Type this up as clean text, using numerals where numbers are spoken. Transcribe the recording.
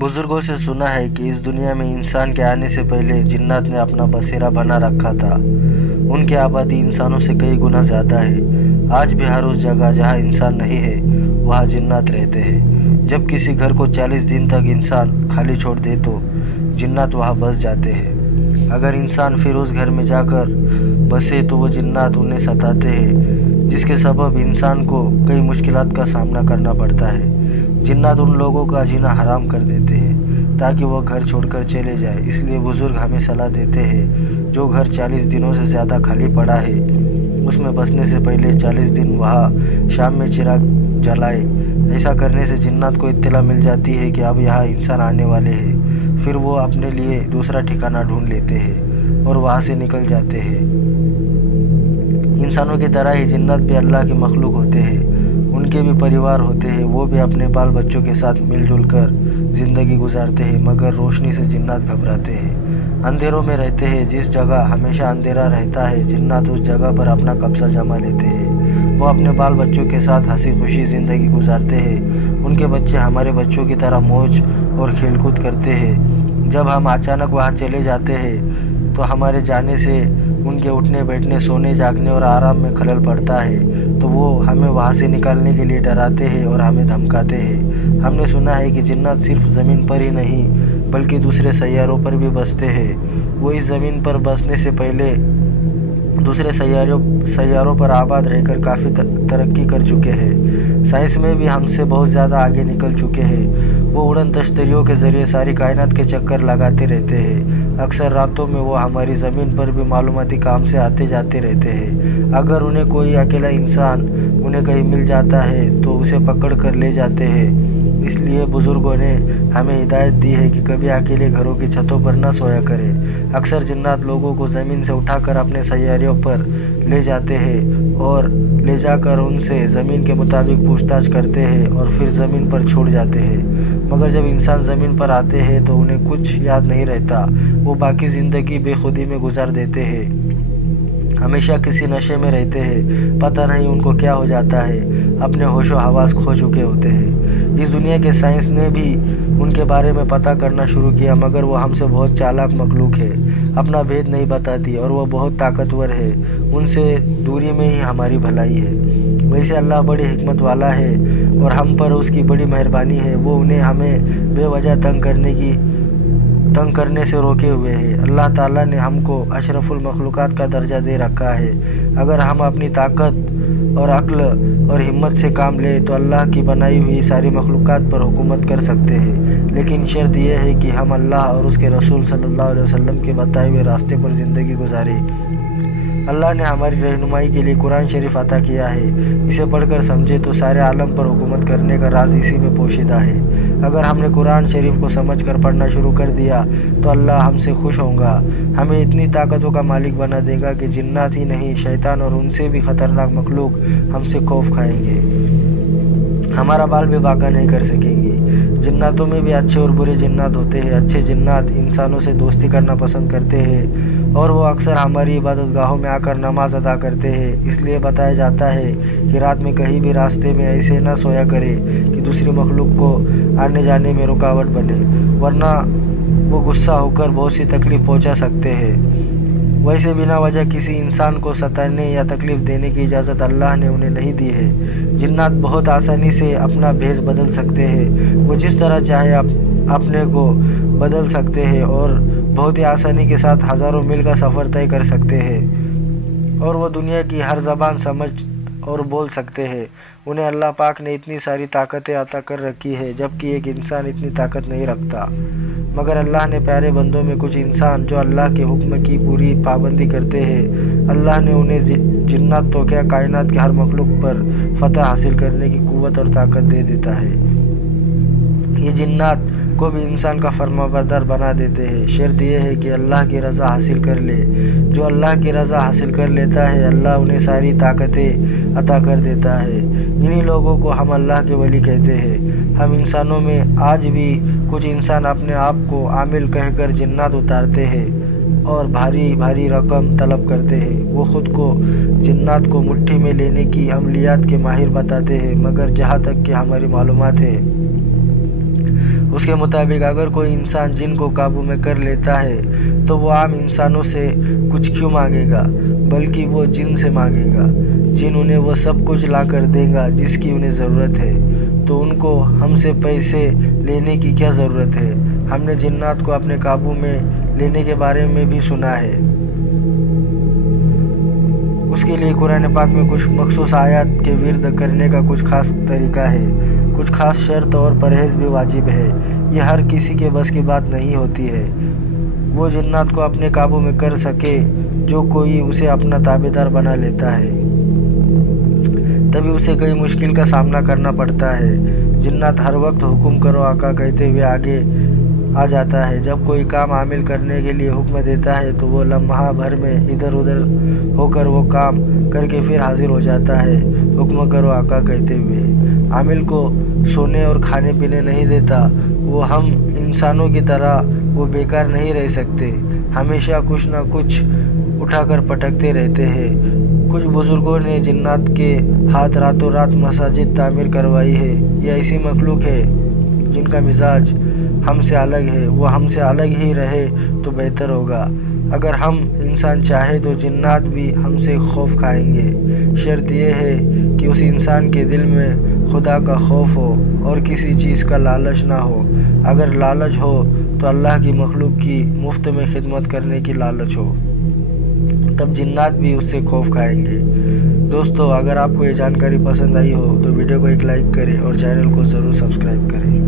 बुजुर्गों से सुना है कि इस दुनिया में इंसान के आने से पहले जिन्नात ने अपना बसेरा बना रखा था। उनकी आबादी इंसानों से कई गुना ज़्यादा है। आज भी हर उस जगह जहाँ इंसान नहीं है वहाँ जिन्नात रहते हैं। जब किसी घर को 40 दिन तक इंसान खाली छोड़ दे तो जिन्नात वहाँ बस जाते हैं। अगर इंसान फिर उस घर में जाकर बसे तो वो जिन्नात उन्हें सताते हैं, जिसके सबब इंसान को कई मुश्किलात का सामना करना पड़ता है। जिन्नात उन लोगों का जीना हराम कर देते हैं ताकि वह घर छोड़कर चले जाए। इसलिए बुज़ुर्ग हमें सलाह देते हैं, जो घर 40 दिनों से ज़्यादा खाली पड़ा है उसमें बसने से पहले 40 दिन वहाँ शाम में चिराग जलाए। ऐसा करने से जिन्नात को इत्तला मिल जाती है कि अब यहाँ इंसान आने वाले हैं। फिर वो अपने लिए दूसरा ठिकाना ढूंढ लेते हैं और वहाँ से निकल जाते हैं। इंसानों की तरह ही जिन्नात भी अल्लाह के मखलूक होते हैं। उनके भी परिवार होते हैं। वो भी अपने बाल बच्चों के साथ मिलजुल कर ज़िंदगी गुजारते हैं, मगर रोशनी से जिन्नात घबराते हैं। अंधेरों में रहते हैं। जिस जगह हमेशा अंधेरा रहता है जिन्नात उस जगह पर अपना कब्जा जमा लेते हैं। वो अपने बाल बच्चों के साथ हंसी खुशी ज़िंदगी गुजारते हैं। उनके बच्चे हमारे बच्चों की तरह मौज और खेलकूद करते हैं। जब हम अचानक वहाँ चले जाते हैं तो हमारे जाने से उनके उठने बैठने सोने जागने और आराम में खलल पड़ता है, तो वो हमें वहाँ से निकालने के लिए डराते हैं और हमें धमकाते हैं। हमने सुना है कि जिन्नात सिर्फ ज़मीन पर ही नहीं बल्कि दूसरे सैयारों पर भी बसते हैं। वो इस ज़मीन पर बसने से पहले दूसरे सैयारों पर आबाद रहकर काफ़ी तरक्की कर चुके हैं। साइंस में भी हमसे बहुत ज़्यादा आगे निकल चुके हैं। वो उड़न तश्तरियों के ज़रिए सारी कायनात के चक्कर लगाते रहते हैं। अक्सर रातों में वो हमारी ज़मीन पर भी मालूमाती काम से आते जाते रहते हैं। अगर उन्हें कोई अकेला इंसान उन्हें कहीं मिल जाता है तो उसे पकड़ कर ले जाते हैं। इसलिए बुज़ुर्गों ने हमें हिदायत दी है कि कभी अकेले घरों की छतों पर न सोया करें। अक्सर जिन्नात लोगों को ज़मीन से उठाकर अपने सैयारों पर ले जाते हैं और ले जाकर उनसे ज़मीन के मुताबिक पूछताछ करते हैं और फिर ज़मीन पर छोड़ जाते हैं। मगर जब इंसान ज़मीन पर आते हैं तो उन्हें कुछ याद नहीं रहता। वो बाकी ज़िंदगी बेखुदी में गुजार देते हैं, हमेशा किसी नशे में रहते हैं। पता नहीं उनको क्या हो जाता है, अपने होशो हवास खो चुके होते हैं। इस दुनिया के साइंस ने भी उनके बारे में पता करना शुरू किया, मगर वो हमसे बहुत चालाक मखलूक है। अपना भेद नहीं बताती और वो बहुत ताकतवर है। उनसे दूरी में ही हमारी भलाई है। वैसे अल्लाह बड़ी हिकमत वाला है और हम पर उसकी बड़ी मेहरबानी है। वो उन्हें हमें बेवजह तंग करने से रोके हुए हैं। अल्लाह ताला ने हमको अशरफुल मखलूक़ात का दर्जा दे रखा है। अगर हम अपनी ताकत और अक्ल और हिम्मत से काम लें तो अल्लाह की बनाई हुई सारी मखलूक़ात पर हुकूमत कर सकते हैं। लेकिन शर्त यह है कि हम अल्लाह और उसके रसूल सल्लल्लाहु अलैहि वसल्लम के बताए हुए रास्ते पर ज़िंदगी गुजारें। अल्लाह ने हमारी रहनुमाई के लिए कुरान शरीफ अता किया है। इसे पढ़कर समझे तो सारे आलम पर हुकूमत करने का राज इसी में पोशीदा है। अगर हमने कुरान शरीफ को समझकर पढ़ना शुरू कर दिया तो अल्लाह हमसे खुश होगा। हमें इतनी ताकतों का मालिक बना देगा कि जिन्नात ही नहीं शैतान और उनसे भी ख़तरनाक मखलूक हमसे खौफ खाएंगे। हमारा बाल भी बाका नहीं कर सकेंगे। जिन्नातों में भी अच्छे और बुरे जिन्नात होते हैं। अच्छे जिन्नात इंसानों से दोस्ती करना पसंद करते हैं और वो अक्सर हमारी इबादत गाहों में आकर नमाज अदा करते हैं। इसलिए बताया जाता है कि रात में कहीं भी रास्ते में ऐसे न सोया करे कि दूसरी मखलूक को आने जाने में रुकावट बने, वरना वो गुस्सा होकर बहुत सी तकलीफ़ पहुंचा सकते हैं। वैसे बिना वजह किसी इंसान को सताने या तकलीफ़ देने की इजाज़त अल्लाह ने उन्हें नहीं दी है। जिन्नात बहुत आसानी से अपना भेष बदल सकते हैं। वो जिस तरह चाहे अपने को बदल सकते हैं और बहुत ही आसानी के साथ हज़ारों मील का सफ़र तय कर सकते हैं और वो दुनिया की हर ज़बान समझ और बोल सकते हैं। उन्हें अल्लाह पाक ने इतनी सारी ताकतें अता कर रखी है, जबकि एक इंसान इतनी ताकत नहीं रखता। मगर अल्लाह ने प्यारे बंदों में कुछ इंसान जो अल्लाह के हुक्म की पूरी पाबंदी करते हैं, अल्लाह ने उन्हें जिन्नात तो क्या कायनात के हर मखलूक पर फतह हासिल करने की कुव्वत और ताकत दे देता है। ये जिन्नात को भी इंसान का फरमाबरदार बना देते हैं। शर्त यह है कि अल्लाह की रज़ा हासिल कर ले। जो अल्लाह की रज़ा हासिल कर लेता है अल्लाह उन्हें सारी ताकतें अता कर देता है। इन्हीं लोगों को हम अल्लाह के वली कहते हैं। हम इंसानों में आज भी कुछ इंसान अपने आप को आमिल कहकर जिन्नात उतारते हैं और भारी भारी रकम तलब करते हैं। वो ख़ुद को जिन्नात को मुट्ठी में लेने की अमलियात के माहिर बताते हैं, मगर जहाँ तक कि हमारी मालूमात है اس کے مطابق اگر کوئی انسان جن کو قابو میں کر لیتا ہے تو وہ عام انسانوں سے کچھ کیوں مانگے گا، بلکہ وہ جن سے مانگے گا۔ جن انہیں وہ سب کچھ لا کر دے گا جس کی انہیں ضرورت ہے، تو ان کو ہم سے پیسے لینے کی کیا ضرورت ہے؟ ہم نے جنات کو اپنے قابو میں لینے کے بارے میں بھی سنا ہے۔ اس کے لیے قرآن پاک میں کچھ مخصوص آیات کے ورد کرنے کا کچھ خاص طریقہ ہے، کچھ خاص شرط اور پرہیز بھی واجب ہے۔ یہ ہر کسی کے بس کی بات نہیں ہوتی ہے وہ جنات کو اپنے قابو میں کر سکے۔ جو کوئی اسے اپنا تابعدار بنا لیتا ہے تبھی اسے کئی مشکل کا سامنا کرنا پڑتا ہے۔ جنات ہر وقت حکم کرو آقا کہتے ہوئے آگے آ جاتا ہے۔ جب کوئی کام عامل کرنے کے لیے حکم دیتا ہے تو وہ لمحہ بھر میں ادھر ادھر ہو کر وہ کام کر کے پھر حاضر ہو جاتا ہے حکم کرو آقا کہتے ہوئے۔ عامل کو سونے اور کھانے پینے نہیں دیتا۔ وہ ہم انسانوں کی طرح وہ بیکار نہیں رہ سکتے، ہمیشہ کچھ نہ کچھ اٹھا کر پٹکتے رہتے ہیں۔ کچھ بزرگوں نے جنات کے ہاتھ راتوں رات مساجد تعمیر کروائی ہے۔ یہ ایسی مخلوق ہے جن کا مزاج ہم سے الگ ہے، وہ ہم سے الگ ہی رہے تو بہتر ہوگا۔ اگر ہم انسان چاہے تو جنات بھی ہم سے خوف کھائیں گے۔ شرط یہ ہے کہ اس انسان کے دل میں خدا کا خوف ہو اور کسی چیز کا لالچ نہ ہو۔ اگر لالچ ہو تو اللہ کی مخلوق کی مفت میں خدمت کرنے کی لالچ ہو، تب جنات بھی اس سے خوف کھائیں گے۔ دوستو، اگر آپ کو یہ جانکاری پسند آئی ہو تو ویڈیو کو ایک لائک کریں اور چینل کو ضرور سبسکرائب کریں۔